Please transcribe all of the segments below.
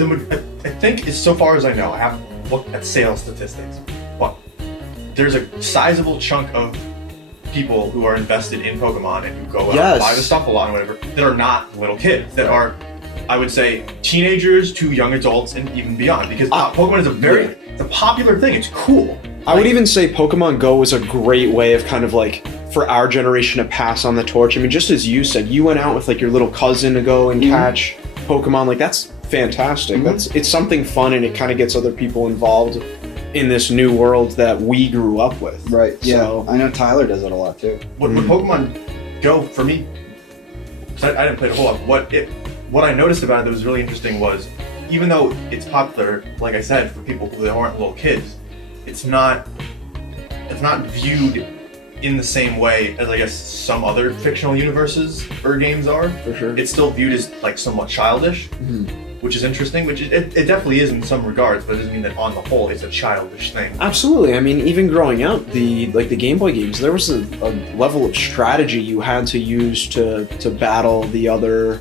I think, so far as I know, I haven't looked at sales statistics, but there's a sizable chunk of people who are invested in Pokemon and who go out and buy the stuff a lot and whatever, that are not little kids, that are, I would say, teenagers to young adults and even beyond, because Pokemon is it's a popular thing, it's cool. I would even say Pokemon Go is a great way of kind of like, for our generation to pass on the torch. I mean, just as you said, you went out with like your little cousin to go and catch Pokemon, like that's fantastic. It's something fun, and it kind of gets other people involved in this new world that we grew up with. Right. Yeah. So, I know Tyler does it a lot too. What Pokemon Go for me, because I didn't play it a whole lot. What I noticed about it that was really interesting was, even though it's popular, like I said, for people who aren't little kids, it's not viewed in the same way as I guess some other fictional universes or games are. For sure. It's still viewed as like somewhat childish, which is interesting, which it definitely is in some regards, but it doesn't mean that on the whole it's a childish thing. Absolutely. I mean, even growing up, the Game Boy games, there was a level of strategy you had to use to battle the other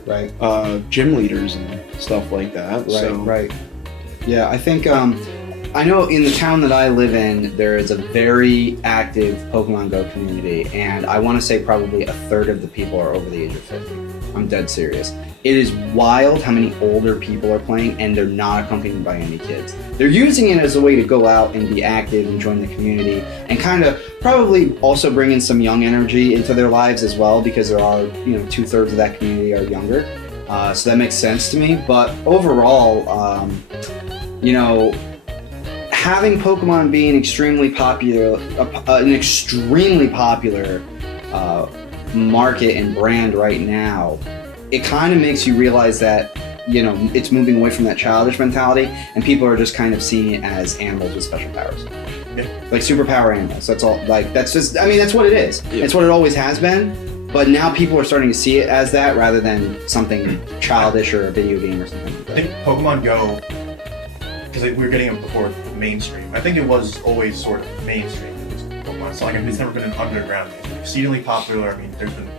gym leaders and stuff like that. Right. Yeah, I think I know in the town that I live in, there is a very active Pokemon Go community, and I want to say probably a third of the people are over the age of 50. I'm dead serious. It is wild how many older people are playing, and they're not accompanied by any kids. They're using it as a way to go out and be active and join the community, and kind of probably also bring in some young energy into their lives as well, because there are, 2/3 of that community are younger. So that makes sense to me. But overall, having Pokemon be an extremely popular market and brand right now, it kind of makes you realize that it's moving away from that childish mentality, and people are just kind of seeing it as animals with special powers, like superpower animals. That's all. Like that's what it is. It's what it always has been. But now people are starting to see it as that rather than something childish or a video game or something like that. I think Pokemon Go, because we were getting it before mainstream. I think it was always sort of mainstream. Pokemon. So like it's never been an underground game. It's exceedingly popular. I mean, there's been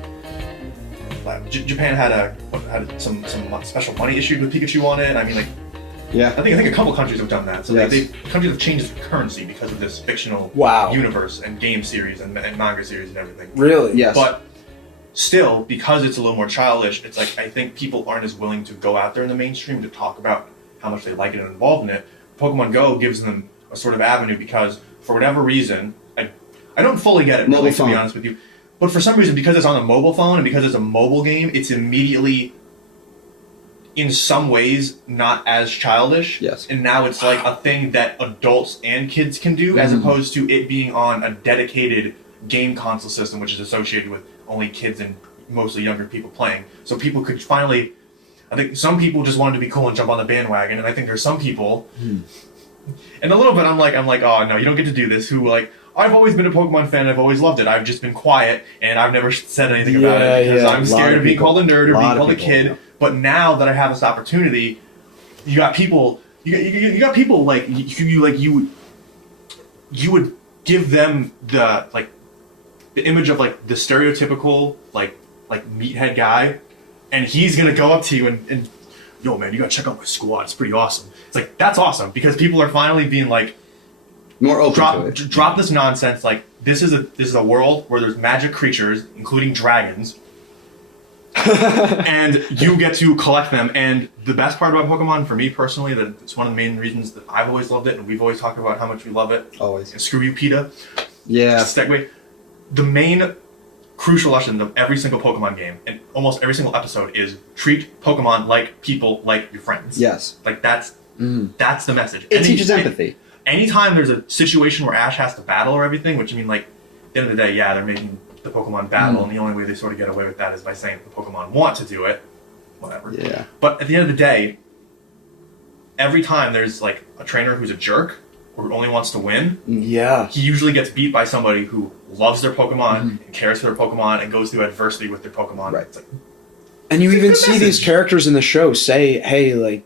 Japan had some special money issued with Pikachu on it. I mean, I think a couple countries have done that. So countries have changed the currency because of this fictional universe and game series and manga series and everything. Really? Yes. But still, because it's a little more childish, it's like I think people aren't as willing to go out there in the mainstream to talk about how much they like it and involved in it. Pokemon Go gives them a sort of avenue because, for whatever reason, I don't fully get it, really, to be honest with you. But for some reason, because it's on a mobile phone and because it's a mobile game, it's immediately, in some ways, not as childish. Yes. And now it's like a thing that adults and kids can do, as opposed to it being on a dedicated game console system, which is associated with only kids and mostly younger people playing. So people could finally... I think some people just wanted to be cool and jump on the bandwagon, and I think there's some people... And a little bit, I'm like, oh, no, you don't get to do this, who, I've always been a Pokemon fan, I've always loved it, I've just been quiet, and I've never said anything about it, because I'm scared of being called a nerd or being called a kid. Yeah. But now that I have this opportunity, you got people, you got people, you would give them the image of, the stereotypical, meathead guy, and he's gonna go up to you and yo, man, you gotta check out my squad, it's pretty awesome. It's that's awesome, because people are finally being more open to it. Drop this nonsense. This is a world where there's magic creatures, including dragons, and you get to collect them. And the best part about Pokemon, for me personally, that it's one of the main reasons that I've always loved it, and we've always talked about how much we love it. Always. And screw you, PETA. Yeah. Segue. The main crucial lesson of every single Pokemon game and almost every single episode is treat Pokemon like people, like your friends. Yes. That's the message. It teaches empathy. Anytime there's a situation where Ash has to battle or everything, which at the end of the day, they're making the Pokemon battle, and the only way they sort of get away with that is by saying the Pokemon want to do it, whatever. Yeah. But at the end of the day, every time there's a trainer who's a jerk or only wants to win, he usually gets beat by somebody who loves their Pokemon and cares for their Pokemon and goes through adversity with their Pokemon. Right. And you even see these characters in the show say, "Hey,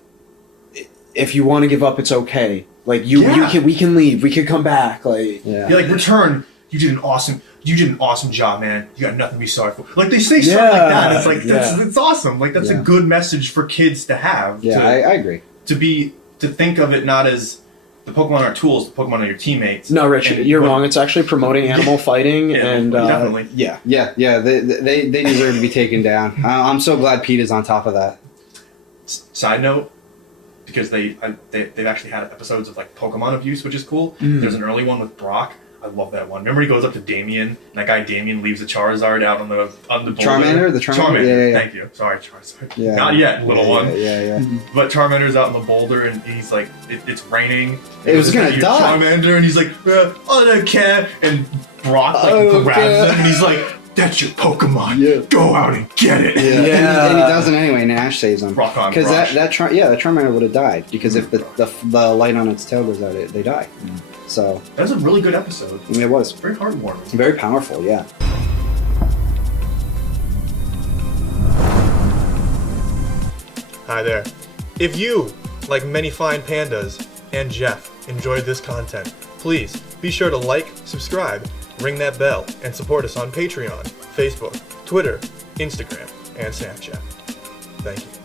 if you want to give up, it's okay. We can leave. We can come back. Return. You did an awesome job, man. You got nothing to be sorry for." They say stuff like that. It's it's awesome. That's a good message for kids to have. Yeah, I agree. to think of it not as the Pokemon are tools, the Pokemon are your teammates. No, Rich, And you're when- wrong. It's actually promoting animal fighting, Yeah, and definitely. yeah. Yeah, they deserve to be taken down. I'm so glad Pete is on top of that. Side note, because they've actually had episodes of like Pokemon abuse, which is cool. Mm. There's an early one with Brock. I love that one. Remember he goes up to Damien, and that guy Damien leaves a Charizard out on the boulder. Charmander? The Charmander? Yeah. Thank you. Sorry, Charizard. Yeah. Not yet, little one. Yeah. But Charmander's out on the boulder, and he's like, it's raining. It was gonna Your die. Charmander, and he's like, I don't care. And Brock like grabs him, and he's like, that's your Pokemon. Yeah. Go out and get it. Yeah. And he doesn't anyway. And Ash saves him. Rock on, Because Brush. that Charmander would have died. Because if the light on its tail goes out, they die. So That was a really good episode. it was Very heartwarming. very powerful. Yeah. Hi there. If you, like many fine pandas, and Jeff, enjoyed this content, please be sure to like, subscribe, ring that bell, and support us on Patreon, Facebook, Twitter, Instagram, and Snapchat. Thank you.